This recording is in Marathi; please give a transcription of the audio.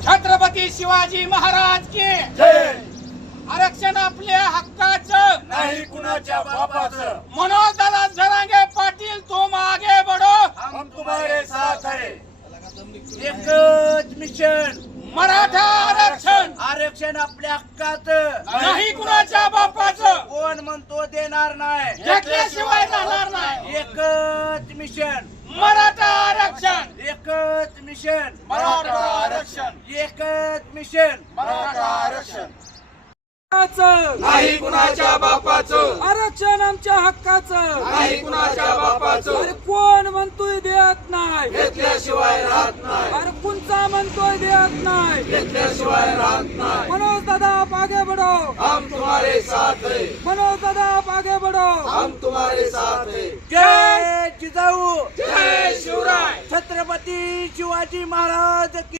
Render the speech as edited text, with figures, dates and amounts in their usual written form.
छत्रपती शिवाजी महाराज की जय. आरक्षण आपल्या हक्काचं नाही कुणाच्या बापाचं. मनोज दादा जरांगे पाटील तुम आगे बढ़ो हम तुम्हारे साथ है. एकच मिशन. मराठा आरक्षण आरक्षण आपल्या हक्काचं. नाही कुणाच्या बापाचं कोण म्हणतो देणार नाही. घेतल्याशिवाय राहणार नाही. एकच मिशन. मराठा आरक्षण एकच मिशन. मराठा आरक्षण एकच मिशन. मराठा आरक्षण नाही कुणाच्या बापाचं आरक्षण आमच्या हक्काचं नाही कुणाच्या बापाचं अरे कोण म्हणतोय देत नाही. घेतल्याशिवाय राहत नाही. अरे कोणचा म्हणतोय देत नाही. घेतल्याशिवाय राहत नाही. मनोज दादा आप आगे बढ़ो. हम तुम्हारे साथ है. मनोज दादा आप आगे बढ़ो. हम तुम्हारे साथ है. जय जिजाऊ. जय शिवराय. छत्रपती शिवाजी महाराज की